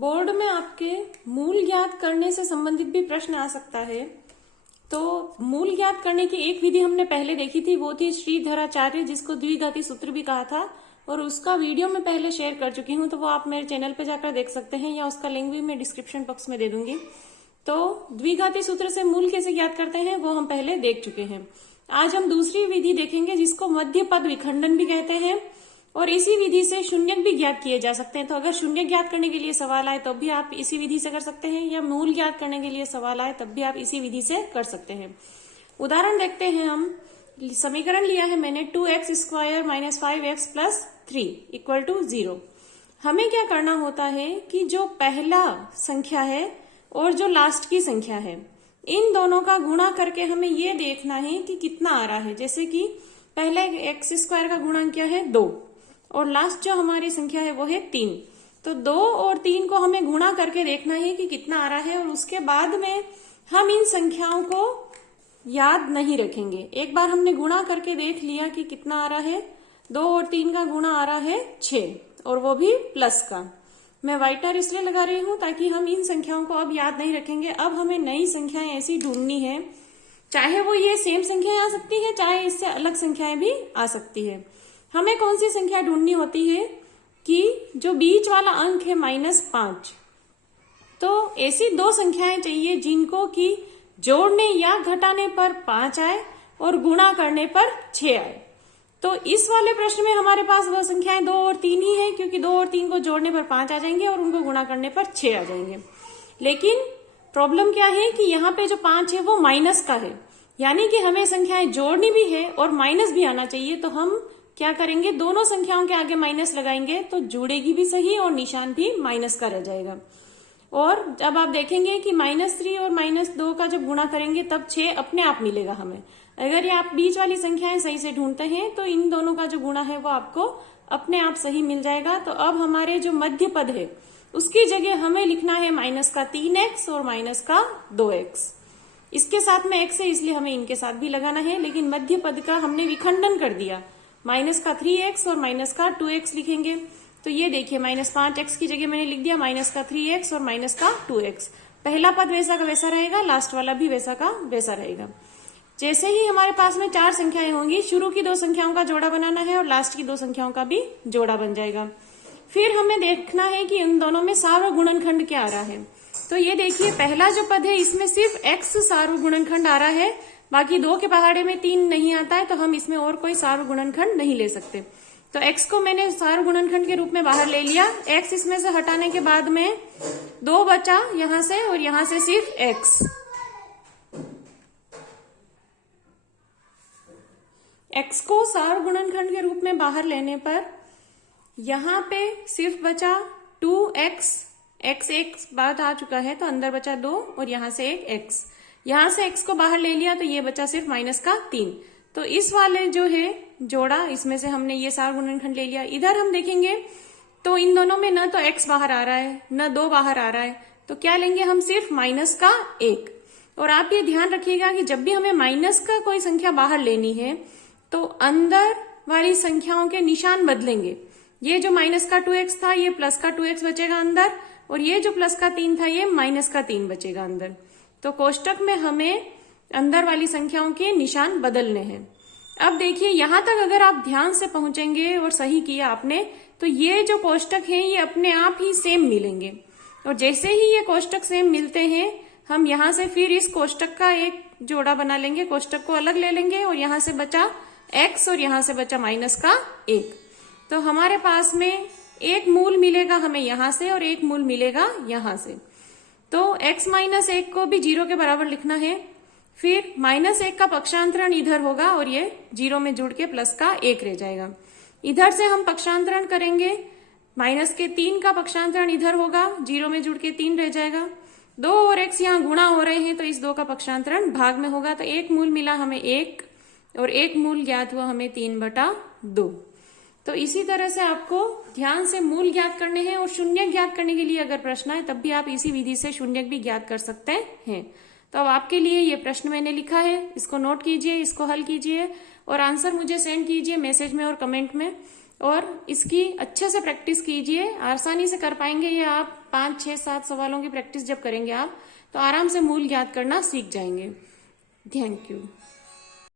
Board में आपके मूल ज्ञात करने से संबंधित भी प्रश्न आ सकता है। तो मूल ज्ञात करने की एक विधि हमने पहले देखी थी, वो थी श्रीधराचार्य, जिसको द्विघाती सूत्र भी कहा था, और उसका वीडियो मैं पहले शेयर कर चुकी हूं, तो वो आप मेरे चैनल पे जाकर देख सकते हैं, या उसका लिंक भी मैं डिस्क्रिप्शन बॉक्स में दे दूंगी। तो द्विघाती सूत्र से मूल कैसे ज्ञात करते हैं वो हम पहले देख चुके हैं। आज हम दूसरी विधि देखेंगे जिसको मध्य पद विखंडन भी कहते हैं, और इसी विधि से शून्यक भी ज्ञात किए जा सकते हैं। तो अगर शून्य ज्ञात करने के लिए सवाल आए तब भी आप इसी विधि से कर सकते हैं, या मूल ज्ञात करने के लिए सवाल आए तब भी आप इसी विधि से कर सकते हैं। उदाहरण देखते हैं। हम समीकरण लिया है मैंने 2x square minus 5x plus 3 equal to 0। हमें क्या करना होता है कि जो पहला संख्या है और जो लास्ट की संख्या है, इन दोनों का गुणा करके हमें ये देखना है कि कितना आ रहा है। जैसे कि पहले x स्क्वायर का गुणांक क्या है 2, और लास्ट जो हमारी संख्या है वो है 3। तो 2 और 3 को हमें गुणा करके देखना है कि कितना आ रहा है, और उसके बाद में हम इन संख्याओं को याद नहीं रखेंगे। एक बार हमने गुणा करके देख लिया कि कितना आ रहा है, 2 और 3 का गुणा आ रहा है 6, और वो भी प्लस का। मैं वाइटर इसलिए लगा रही हूं ताकि हम इन संख्याओं को अब याद नहीं रखेंगे। अब हमें नई संख्याएं ऐसी ढूंढनी है, चाहे वो ये सेम संख्याएं आ सकती है, चाहे इससे अलग संख्याएं भी आ सकती है। हमें कौन सी संख्या ढूंढनी होती है कि जो बीच वाला अंक है -5, तो ऐसी दो संख्याएं चाहिए जिनको कि जोड़ने या घटाने पर 5 आए और गुणा करने पर 6 आए। तो इस वाले प्रश्न में हमारे पास वो संख्याएं 2 और 3 ही है, क्योंकि 2 और 3 को जोड़ने पर 5 आ जाएंगे और उनको गुणा करने पर 6 आ जाएंगे। लेकिन प्रॉब्लम क्या है कि यहाँ पे जो 5 है वो माइनस का है, यानी कि हमें संख्याएं जोड़नी भी है और माइनस भी आना चाहिए। तो हम क्या करेंगे, दोनों संख्याओं के आगे माइनस लगाएंगे तो जुड़ेगी भी सही और निशान भी माइनस का रह जाएगा। और जब आप देखेंगे कि -3 और -2 का जब गुणा करेंगे तब 6 अपने आप मिलेगा हमें। अगर ये आप बीच वाली संख्याएं सही से ढूंढते हैं तो इन दोनों का जो गुणा है वो आपको अपने आप सही मिल जाएगा। तो अब हमारे जो मध्य पद है उसकी जगह हमें लिखना है -3x और -2x। इसके साथ में x है इसलिए हमें इनके साथ भी लगाना है, लेकिन मध्य पद का हमने विखंडन कर दिया। -3x और -2x लिखेंगे। तो ये देखिए -5x की जगह मैंने लिख दिया -3x और -2x। पहला पद वैसा का वैसा रहेगा, लास्ट वाला भी वैसा का वैसा रहेगा। जैसे ही हमारे पास में 4 संख्याएं होंगी, शुरू की 2 संख्याओं का जोड़ा बनाना है और लास्ट की 2 संख्याओं का भी जोड़ा बन जाएगा। फिर हमें देखना है कि इन दोनों में सार्वगुणनखंड क्या आ रहा है। तो ये देखिए पहला जो पद है इसमें सिर्फ x सार्वगुणनखंड आ रहा है, बाकी 2 के पहाड़े में 3 नहीं आता है, तो हम इसमें और कोई सार्वगुणनखंड नहीं ले सकते। तो x को मैंने सार्वगुणनखंड के रूप में बाहर ले लिया। x इसमें से हटाने के बाद में 2 बचा यहां से, और यहां से सिर्फ x। x को सार्वगुणनखंड के रूप में बाहर लेने पर यहां पे सिर्फ बचा 2x। x एक बार आ चुका है तो अंदर बचा 2, और यहां से एक x। यहां से x को बाहर ले लिया तो ये बचा सिर्फ -3। तो इस वाले जो है जोड़ा, इसमें से हमने ये सार्वगुणनखंड ले लिया। इधर हम देखेंगे तो इन दोनों में न तो x बाहर आ रहा है न 2 बाहर आ रहा है, तो क्या लेंगे हम, सिर्फ -1। और आप ये ध्यान रखिएगा कि जब भी हमें माइनस का कोई संख्या बाहर लेनी है तो अंदर वाली संख्याओं के निशान बदलेंगे। ये जो -2x था ये +2x बचेगा अंदर, और ये जो +3 था ये -3 बचेगा अंदर। तो कोष्टक में हमें अंदर वाली संख्याओं के निशान बदलने हैं। अब देखिए यहां तक अगर आप ध्यान से पहुंचेंगे और सही किया आपने, तो ये जो कोष्टक हैं ये अपने आप ही सेम मिलेंगे। और जैसे ही ये कोष्टक सेम मिलते हैं, हम यहां से फिर इस कोष्टक का एक जोड़ा बना लेंगे, कोष्टक को अलग ले लेंगे, और यहां से बचा x और यहां से बचा -1। तो हमारे पास में एक मूल मिलेगा हमें यहां से और एक मूल मिलेगा यहां से। तो x -1 को भी 0 के बराबर लिखना है। फिर -1 का पक्षांतरण इधर होगा और ये 0 में जुड़ के +1 रह जाएगा। इधर से हम पक्षांतरण करेंगे, -3 का पक्षांतरण इधर होगा, 0 में जुड़ के 3 रह जाएगा। 2 और x यहाँ गुणा हो रहे हैं तो इस 2 का पक्षांतरण भाग में होगा। तो एक मूल मिला हमें 1, और एक मूल ज्ञात हुआ हमें 3/2। तो इसी तरह से आपको ध्यान से मूल ज्ञात करने हैं, और शून्य ज्ञात करने के लिए अगर प्रश्न आए तब भी आप इसी विधि से शून्य भी ज्ञात कर सकते हैं। तो अब आपके लिए ये प्रश्न मैंने लिखा है, इसको नोट कीजिए, इसको हल कीजिए और आंसर मुझे सेंड कीजिए मैसेज में और कमेंट में। और इसकी अच्छे से प्रैक्टिस कीजिए, आसानी से कर पाएंगे ये आप। 5, 6, 7 सवालों की प्रैक्टिस जब करेंगे आप, तो आराम से मूल ज्ञात करना सीख जाएंगे। Thank you.